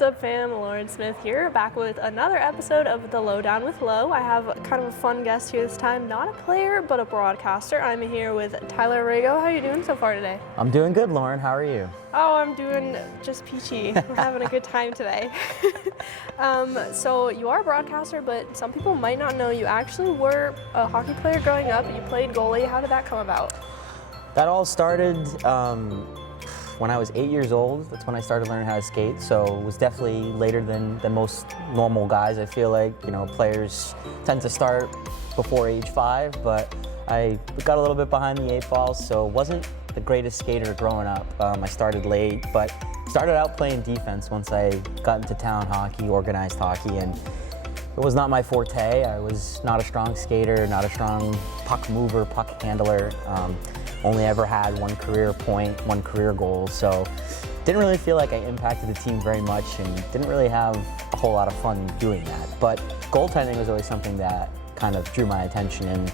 What's up, fam? Lauren Smith here, back with another episode of The Lowdown with Lo. I have kind of a fun guest here this time, not a player, but a broadcaster. I'm here with Tyler Aragao. How are you doing so far today? I'm doing good, Lauren. How are you? Oh, I'm doing just peachy. We're having a good time today. So you are a broadcaster, but some people might not know you actually were a hockey player growing up. You played goalie. How did that come about? That all started when I was 8 years old. That's when I started learning how to skate, so it was definitely later than most normal guys. I feel like, you know, players tend to start before age 5, but I got a little bit behind the 8 ball, so wasn't the greatest skater growing up. I started late, but started out playing defense once I got into town hockey, organized hockey, and it was not my forte. I was not a strong skater, not a strong puck mover, puck handler. Only ever had one career point, one career goal, so didn't really feel like I impacted the team very much and didn't really have a whole lot of fun doing that. But goaltending was always something that kind of drew my attention, and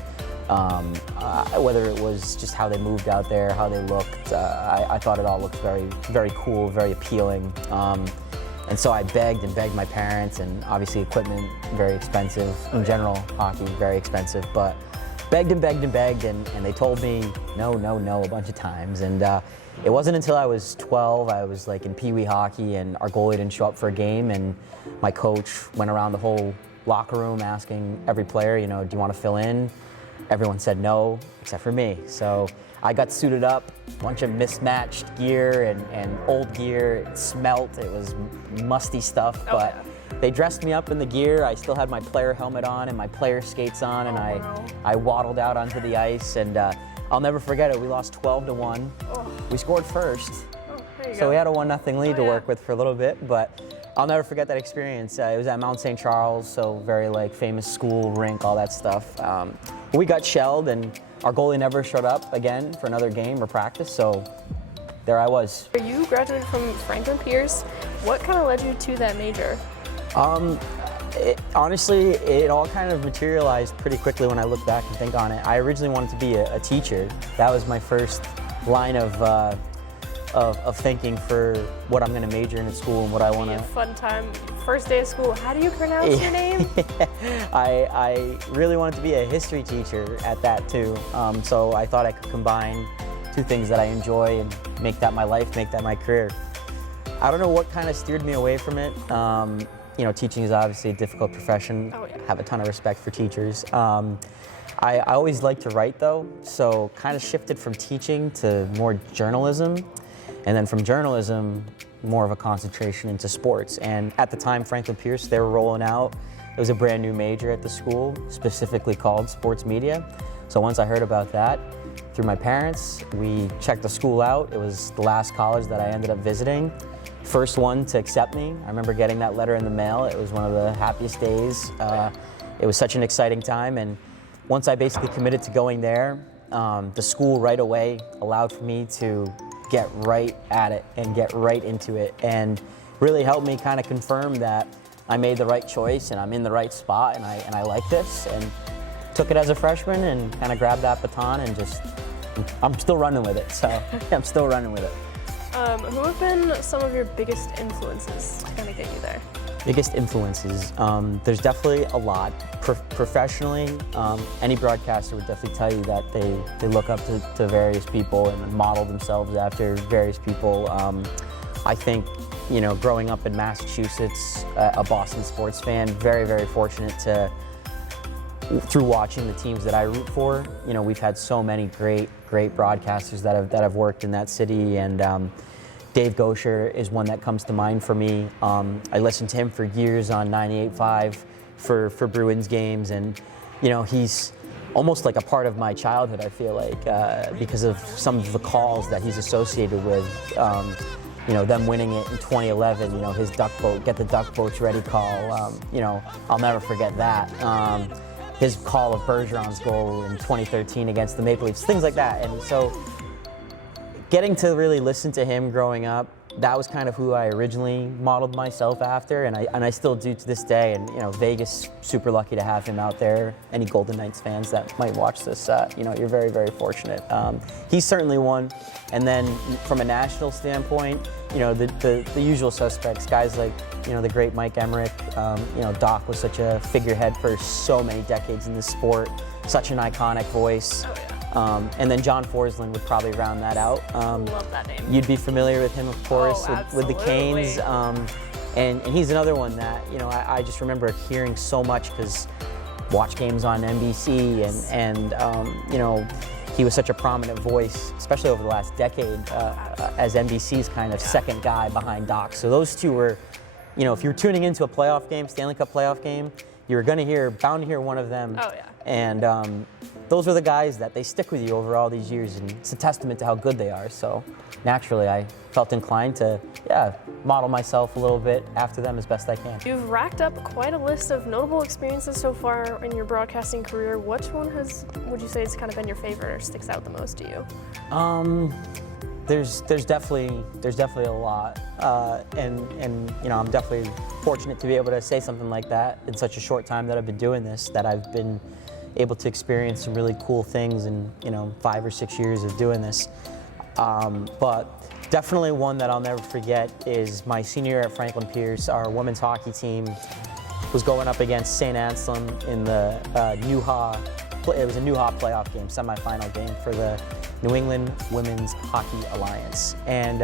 whether it was just how they moved out there, how they looked, I thought it all looked very, very cool, very appealing. And so I begged and begged my parents, and obviously equipment, very expensive. In general, hockey, very expensive, but begged and begged and begged, and they told me no, no, no a bunch of times. And it wasn't until I was 12, I was like in Pee Wee hockey, and our goalie didn't show up for a game, and my coach went around the whole locker room asking every player, you know, do you want to fill in? Everyone said no, except for me. So I got suited up, a bunch of mismatched gear and old gear. It smelt, it was musty stuff, but they dressed me up in the gear. I still had my player helmet on and my player skates on, and I waddled out onto the ice, and I'll never forget it. We lost 12-1. We scored first, so we had a 1-0 lead to work with for a little bit, but I'll never forget that experience. It was at Mount St. Charles, so very like famous school, rink, all that stuff. We got shelled, and our goalie never showed up again for another game or practice, so there I was. You graduated from Franklin Pierce. What kind of led you to that major? Honestly, it all kind of materialized pretty quickly when I look back and think on it. I originally wanted to be a teacher. That was my first line of thinking for what I'm going to major in at school and what I want to. Fun time, first day of school. How do you pronounce your name? I really wanted to be a history teacher at that too. So I thought I could combine two things that I enjoy and make that my life, make that my career. I don't know what kind of steered me away from it. You know, teaching is obviously a difficult profession. Have a ton of respect for teachers. I always liked to write though, so kind of shifted from teaching to more journalism, and then from journalism, more of a concentration into sports. And at the time, Franklin Pierce, they were rolling out. It was a brand new major at the school, specifically called sports media. So once I heard about that, through my parents, we checked the school out. It was the last college that I ended up visiting. First one to accept me. I remember getting that letter in the mail. It was one of the happiest days. It was such an exciting time, and once I basically committed to going there, the school right away allowed for me to get right at it and get right into it, and really helped me kind of confirm that I made the right choice and I'm in the right spot, and I like this, and took it as a freshman and kind of grabbed that baton and just, I'm still running with it, so I'm still running with it. Who have been some of your biggest influences to kind of get you there? Biggest influences, there's definitely a lot. Professionally, any broadcaster would definitely tell you that they look up to various people and model themselves after various people. I think, you know, growing up in Massachusetts, a Boston sports fan, very, very fortunate to, through watching the teams that I root for, you know, we've had so many great broadcasters that have worked in that city, and Dave Gosher is one that comes to mind for me. I listened to him for years on 98.5 for Bruins games, and you know, he's almost like a part of my childhood, I feel like, because of some of the calls that he's associated with. You know, them winning it in 2011, you know, his duck boat, get the duck boats ready call, you know, I'll never forget that. His call of Bergeron's goal in 2013 against the Maple Leafs, things like that. And so getting to really listen to him growing up, that was kind of who I originally modeled myself after, and I still do to this day. And Vegas, super lucky to have him out there. Any Golden Knights fans that might watch this, you're very, very fortunate. He's certainly one. And then from a national standpoint, the usual suspects, guys like the great Mike Emmerich. Doc was such a figurehead for so many decades in this sport, such an iconic voice. Oh, yeah. And then John Forsland would probably round that out. Love that name. You'd be familiar with him, of course, with the Canes. And he's another one that, I just remember hearing so much because watch games on NBC and he was such a prominent voice, especially over the last decade, as NBC's kind of second guy behind Doc. So those two were, if you were tuning into a playoff game, Stanley Cup playoff game, you were bound to hear one of them. Oh, yeah. And those were the guys that they stick with you over all these years, and it's a testament to how good they are. So naturally, I felt inclined to, model myself a little bit after them as best I can. You've racked up quite a list of notable experiences so far in your broadcasting career. Which one would you say has kind of been your favorite or sticks out the most to you? There's definitely a lot, and I'm definitely fortunate to be able to say something like that in such a short time that I've been doing this, that I've been able to experience some really cool things in 5 or 6 years of doing this. But definitely one that I'll never forget is my senior year at Franklin Pierce. Our women's hockey team was going up against St. Anselm in the it was a Newha playoff game, semifinal game for the New England Women's Hockey Alliance. And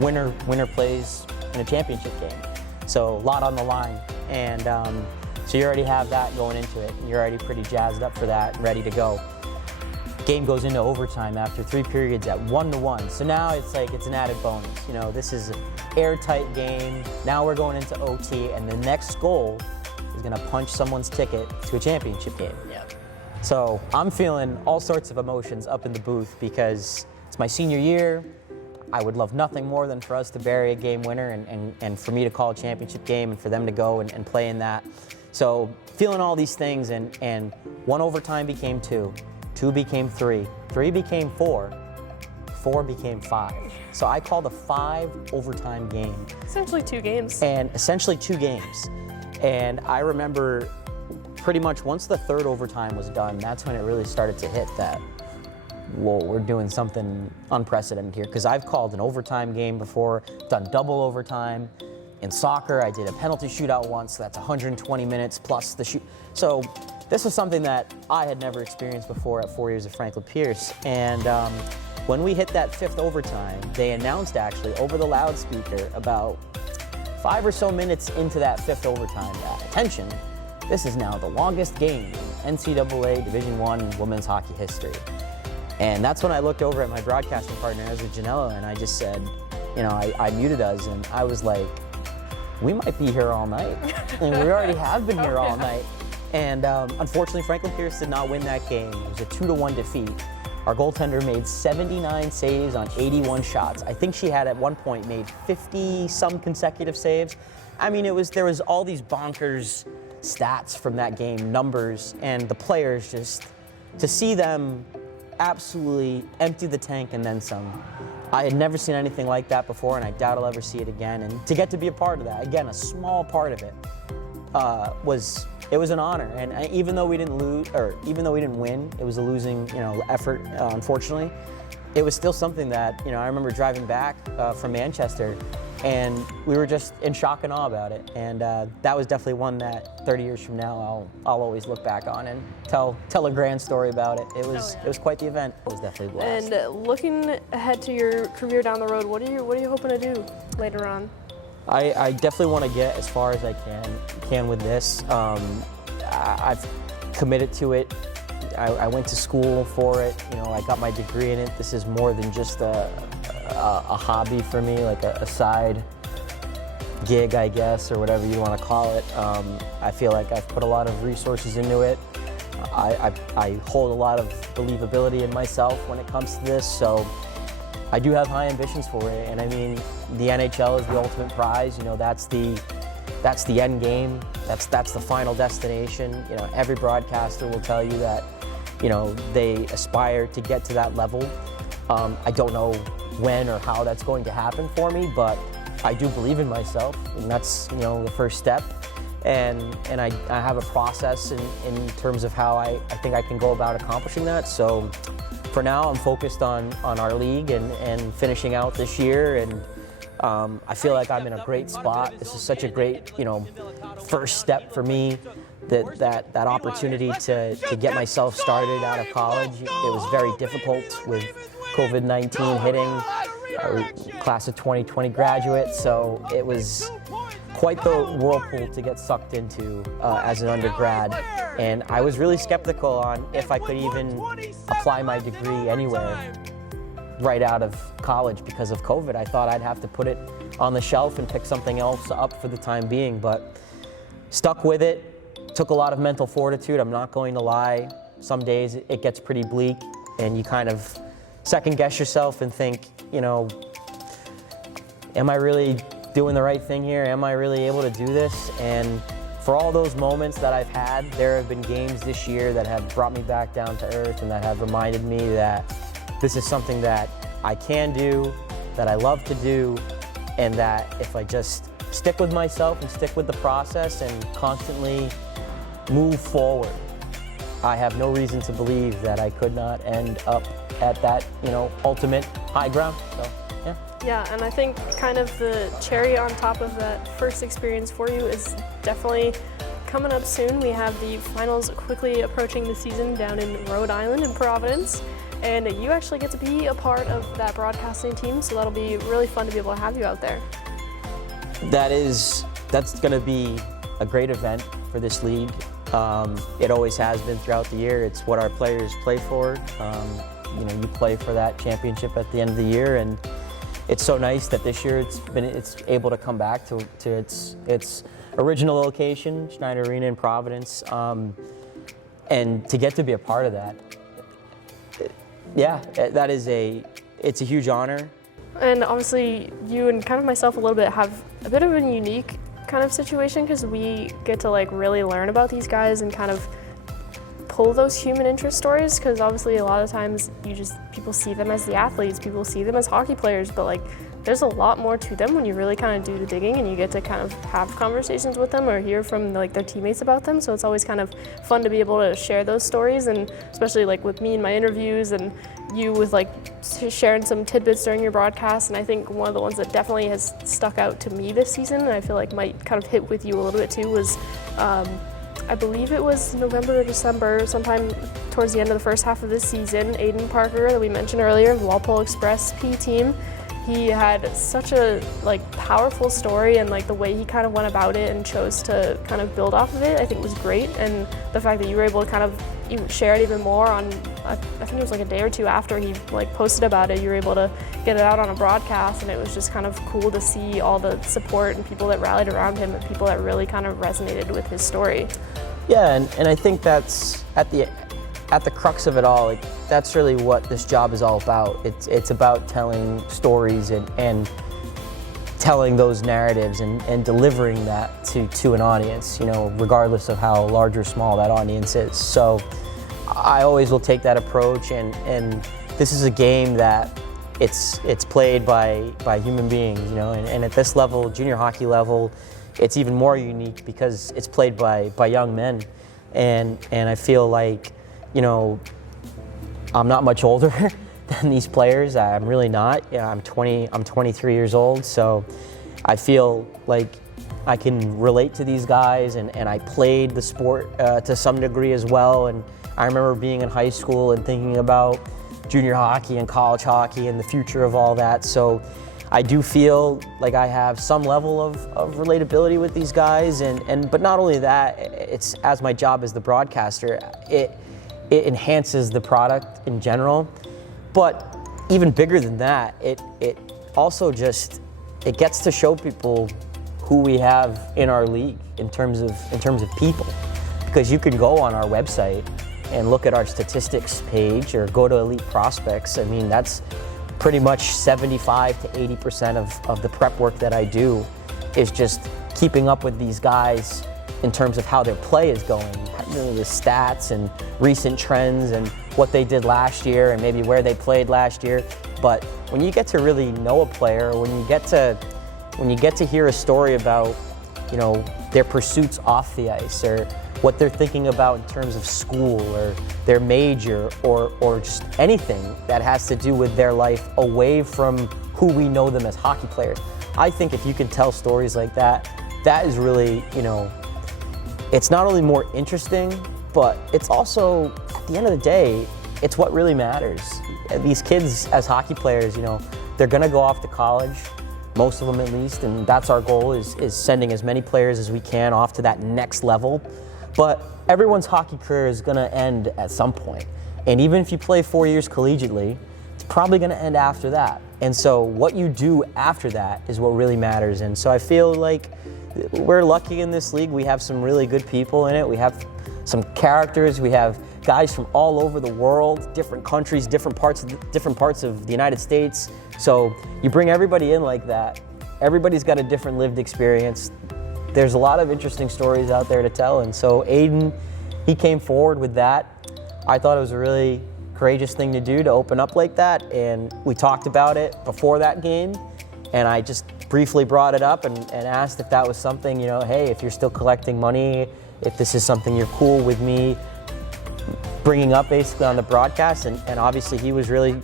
winner plays in a championship game. So a lot on the line. And so you already have that going into it. You're already pretty jazzed up for that and ready to go. Game goes into overtime after 3 periods at 1-1. So now it's an added bonus. This is an airtight game. Now we're going into OT, and the next goal is going to punch someone's ticket to a championship game. Yep. So I'm feeling all sorts of emotions up in the booth because it's my senior year. I would love nothing more than for us to bury a game winner and for me to call a championship game and for them to go and play in that. So feeling all these things, and 1 overtime became 2, 2 became 3, 3 became 4, 4 became 5. So I called a 5 overtime game. Essentially 2 games. And essentially 2 games. And I remember pretty much once the 3rd overtime was done, that's when it really started to hit that, whoa, we're doing something unprecedented here. Because I've called an overtime game before, done double overtime. In soccer, I did a penalty shootout once, so that's 120 minutes plus the shoot. So this was something that I had never experienced before at 4 years of Franklin Pierce. And when we hit that 5th overtime, they announced actually over the loudspeaker about 5 or so minutes into that 5th overtime that, attention, this is now the longest game in NCAA Division I women's hockey history. And that's when I looked over at my broadcasting partner, Ezra Janela, and I just said, I muted us, and I was like, we might be here all night. And we already have been here all night. And unfortunately, Franklin Pierce did not win that game. It was a 2-1 defeat. Our goaltender made 79 saves on 81 shots. I think she had at one point made 50-some consecutive saves. I mean, there was all these bonkers stats from that game, numbers, and the players just, to see them absolutely empty the tank and then some. I had never seen anything like that before, and I doubt I'll ever see it again. And to get to be a part of that, again, a small part of it, was an honor. And even though we didn't win, it was a losing, effort. Unfortunately, it was still something that, I remember driving back from Manchester, and we were just in shock and awe about it. And that was definitely one that 30 years from now I'll always look back on and tell a grand story about it. It was quite the event. It was definitely a blast. And looking ahead to your career down the road, what are you hoping to do later on? I definitely want to get as far as I can with this. I've committed to it. I went to school for it. I got my degree in it. This is more than just a hobby for me, like a side gig, I guess, or whatever you want to call it. I feel like I've put a lot of resources into it. I hold a lot of believability in myself when it comes to this, so I do have high ambitions for it. And I mean, the NHL is the ultimate prize. That's the end game. That's the final destination. Every broadcaster will tell you that, they aspire to get to that level. I don't know when or how that's going to happen for me, but I do believe in myself, and that's the first step. And I have a process in terms of how I think I can go about accomplishing that. So for now, I'm focused on our league and finishing out this year, and I feel like I'm in a great spot. This is such a great first step for me. That opportunity to get myself started out of college. It was very difficult with COVID-19 hitting. Class of 2020 graduate, so it was quite the whirlpool to get sucked into as an undergrad, and I was really skeptical on if I could even apply my degree anywhere right out of college because of COVID. I thought I'd have to put it on the shelf and pick something else up for the time being, but stuck with it. Took a lot of mental fortitude, I'm not going to lie. Some days it gets pretty bleak and you kind of second guess yourself and think, am I really doing the right thing here? Am I really able to do this? And for all those moments that I've had, there have been games this year that have brought me back down to earth and that have reminded me that this is something that I can do, that I love to do, and that if I just stick with myself and stick with the process and constantly move forward, I have no reason to believe that I could not end up at that, ultimate high ground. So, yeah. Yeah, and I think kind of the cherry on top of that first experience for you is definitely coming up soon. We have the finals quickly approaching the season down in Rhode Island in Providence, and you actually get to be a part of that broadcasting team, so that'll be really fun to be able to have you out there. That's going to be a great event for this league. It always has been throughout the year. It's what our players play for. You play for that championship at the end of the year, and it's so nice that this year it's able to come back to its original location, Schneider Arena in Providence, and to get to be a part of that. It's a huge honor. And obviously, you and kind of myself a little bit have a bit of a unique kind of situation because we get to really learn about these guys and kind of pull those human interest stories, because obviously a lot of times people see them as the athletes, people see them as hockey players, but there's a lot more to them when you really kind of do the digging and you get to kind of have conversations with them or hear from their teammates about them. So it's always kind of fun to be able to share those stories, and especially with me in my interviews and you with sharing some tidbits during your broadcast. And I think one of the ones that definitely has stuck out to me this season, and I feel might kind of hit with you a little bit too, was I believe it was November or December, sometime towards the end of the first half of this season, Aiden Parker that we mentioned earlier, the Walpole Express P team. He had such a powerful story, and the way he kind of went about it and chose to kind of build off of it, I think was great. And the fact that you were able to kind of share it even more on, I think it was a day or two after he posted about it, you were able to get it out on a broadcast, and it was just kind of cool to see all the support and people that rallied around him and people that really kind of resonated with his story. Yeah, and I think that's at the crux of it all. That's really what this job is all about. It's about telling stories and telling those narratives and delivering that to an audience, regardless of how large or small that audience is. So I always will take that approach, and this is a game that it's played by human beings, and at this level, junior hockey level, it's even more unique because it's played by young men, and I feel I'm not much older than these players. I'm really not. I'm 23 years old, so I feel like I can relate to these guys, and I played the sport to some degree as well. And I remember being in high school and thinking about junior hockey and college hockey and the future of all that. So I do feel like I have some level of relatability with these guys, but not only that, it's as my job as the broadcaster, it enhances the product in general, but even bigger than that, it also it gets to show people who we have in our league in terms of people, because you can go on our website and look at our statistics page or go to Elite Prospects. I mean, that's pretty much 75 to 80% of the prep work that I do is just keeping up with these guys in terms of how their play is going, the stats and recent trends and what they did last year and maybe where they played last year. But when you get to really know a player, when you get to hear a story about, you know, their pursuits off the ice, or what they're thinking about in terms of school or their major, or just anything that has to do with their life away from who we know them as hockey players. I think if you can tell stories like that, that is really, you know, it's not only more interesting, but it's also, at the end of the day, it's what really matters. These kids as hockey players, you know, they're gonna go off to college, most of them at least, and that's our goal, is sending as many players as we can off to that next level. But everyone's hockey career is gonna end at some point. And even if you play 4 years collegiately, it's probably gonna end after that. And so what you do after that is what really matters. And so I feel like we're lucky in this league. We have some really good people in it. We have some characters. We have guys from all over the world, different countries, different parts of the United States. So you bring everybody in like that. Everybody's got a different lived experience. There's a lot of interesting stories out there to tell. And so Aiden, he came forward with that. I thought it was a really courageous thing to do, to open up like that. And we talked about it before that game. And I just briefly brought it up and asked if that was something, you know, hey, if you're still collecting money, if this is something you're cool with me bringing up basically on the broadcast. And obviously he was really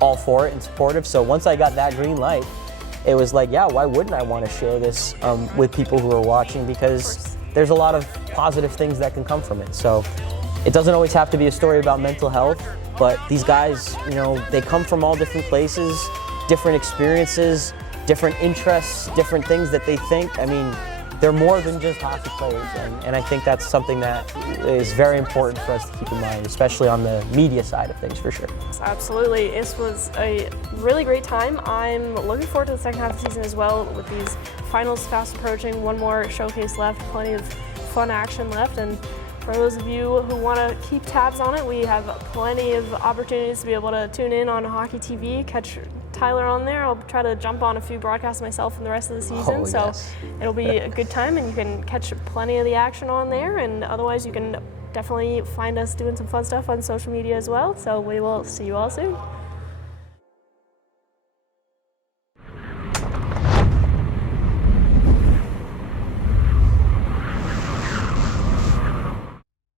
all for it and supportive. So once I got that green light, it was like, yeah, why wouldn't I want to share this with people who are watching? Because there's a lot of positive things that can come from it. So it doesn't always have to be a story about mental health, but these guys, you know, they come from all different places, different experiences, different interests, different things that they think. I mean, they're more than just hockey players, and I think that's something that is very important for us to keep in mind, especially on the media side of things, for sure. Absolutely. This was a really great time. I'm looking forward to the second half of the season as well, with these finals fast approaching, one more showcase left, plenty of fun action left, and for those of you who want to keep tabs on it, we have plenty of opportunities to be able to tune in on Hockey TV, catch Tyler on there. I'll try to jump on a few broadcasts myself in the rest of the season, so it'll be a good time, and you can catch plenty of the action on there, and otherwise you can definitely find us doing some fun stuff on social media as well, so we will see you all soon.